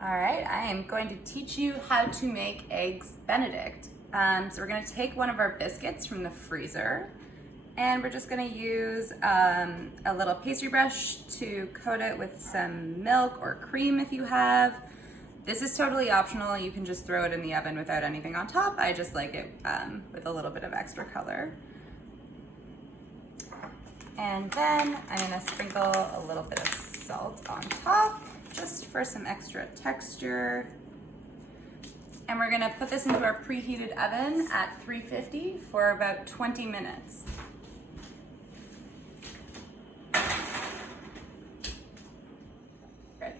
All right, I am going to teach you how to make Eggs Benedict. So we're going to take one of our biscuits from the freezer and we're just going to use a little pastry brush to coat it with some milk or cream if you have. This is totally optional. You can just throw it in the oven without anything on top. I just like it with a little bit of extra color. And then I'm going to sprinkle a little bit of salt on top, just for some extra texture. And we're gonna put this into our preheated oven at 350 for about 20 minutes. Ready.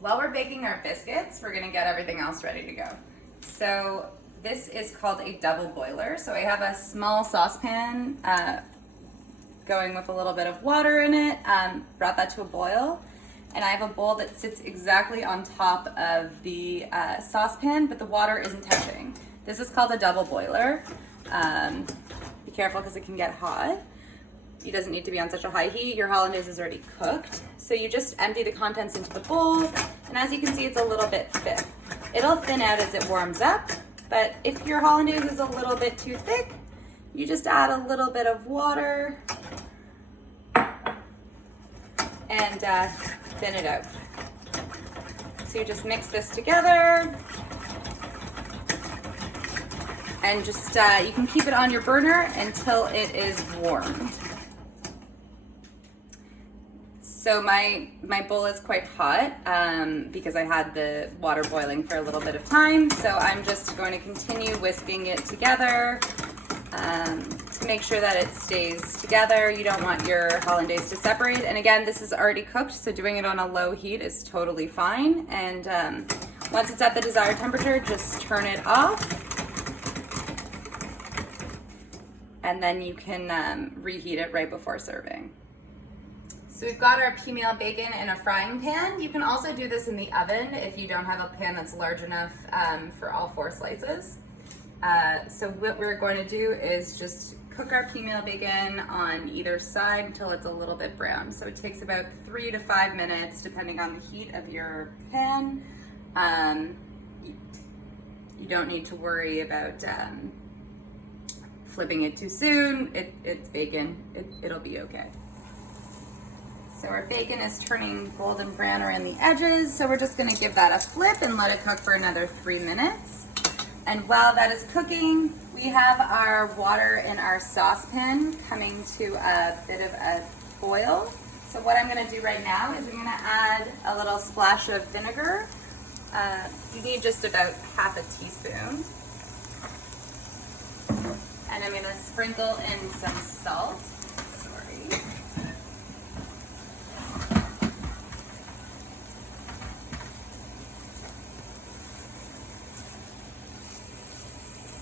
While we're baking our biscuits, we're gonna get everything else ready to go. So this is called a double boiler. So I have a small saucepan going with a little bit of water in it, brought that to a boil. And I have a bowl that sits exactly on top of the saucepan, but the water isn't touching. This is called a double boiler. Be careful because it can get hot. It doesn't need to be on such a high heat. Your hollandaise is already cooked. So you just empty the contents into the bowl, and as you can see, it's a little bit thick. It'll thin out as it warms up, but if your hollandaise is a little bit too thick, you just add a little bit of water and thin it out. So you just mix this together and just you can keep it on your burner until it is warmed. So my bowl is quite hot because I had the water boiling for a little bit of time. So I'm just going to continue whisking it together to make sure that it stays together. You don't want your hollandaise to separate. And again, this is already cooked, so doing it on a low heat is totally fine. And once it's at the desired temperature, just turn it off. And then you can reheat it right before serving. So we've got our pea-meal bacon in a frying pan. You can also do this in the oven if you don't have a pan that's large enough for all 4 slices. So what we're going to do is just cook our pea-meal bacon on either side until it's a little bit brown. So it takes about 3 to 5 minutes depending on the heat of your pan. You don't need to worry about flipping it too soon. It's bacon, it'll be okay. So our bacon is turning golden brown around the edges, so we're just gonna give that a flip and let it cook for another 3 minutes. And while that is cooking, we have our water in our saucepan coming to a bit of a boil. So what I'm gonna do right now is I'm gonna add a little splash of vinegar. You need just about half a teaspoon. And I'm gonna sprinkle in some salt. Sorry.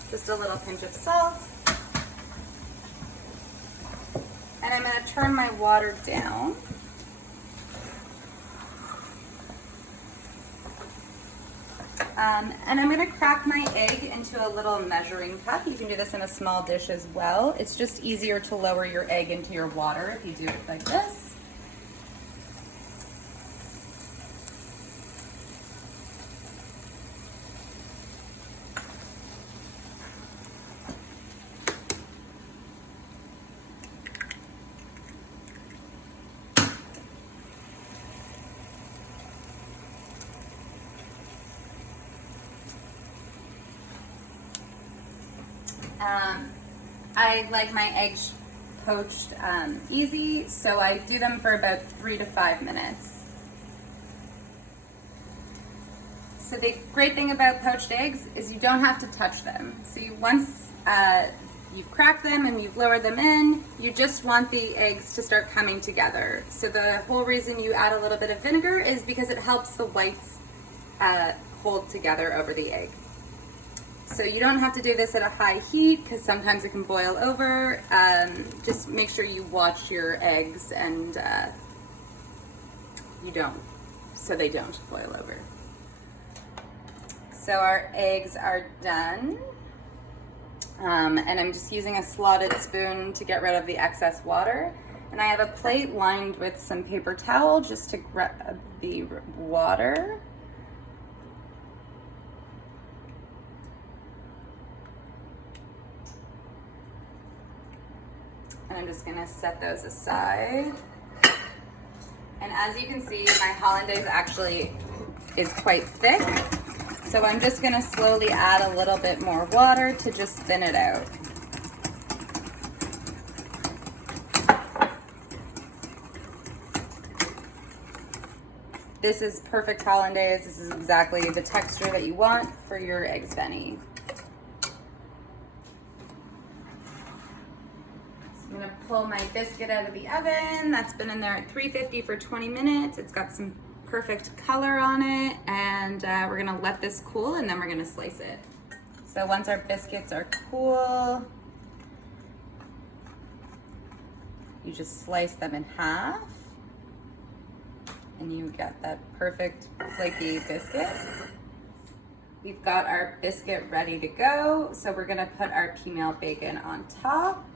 Just a little pinch of salt. And I'm going to turn my water down. And I'm going to crack my egg into a little measuring cup. You can do this in a small dish as well. It's just easier to lower your egg into your water if you do it like this. I like my eggs poached easy, so I do them for about 3 to 5 minutes. So the great thing about poached eggs is you don't have to touch them. So once you've cracked them and you've lowered them in, you just want the eggs to start coming together. So the whole reason you add a little bit of vinegar is because it helps the whites hold together over the egg. So you don't have to do this at a high heat because sometimes it can boil over. Just make sure you watch your eggs and so they don't boil over. So our eggs are done. And I'm just using a slotted spoon to get rid of the excess water. And I have a plate lined with some paper towel just to grab the water. And I'm just gonna set those aside. And as you can see, my hollandaise actually is quite thick. So I'm just gonna slowly add a little bit more water to just thin it out. This is perfect hollandaise. This is exactly the texture that you want for your eggs benny. I'm gonna pull my biscuit out of the oven. That's been in there at 350 for 20 minutes. It's got some perfect color on it, and we're gonna let this cool and then we're gonna slice it. So once our biscuits are cool, you just slice them in half and you get that perfect flaky biscuit. We've got our biscuit ready to go. So we're gonna put our female bacon on top.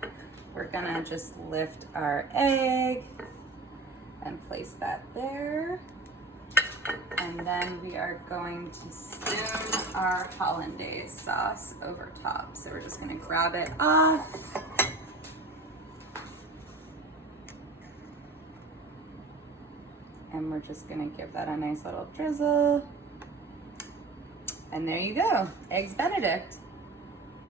We're gonna just lift our egg and place that there. And then we are going to spoon our hollandaise sauce over top. So we're just gonna grab it off. And we're just gonna give that a nice little drizzle. And there you go, Eggs Benedict.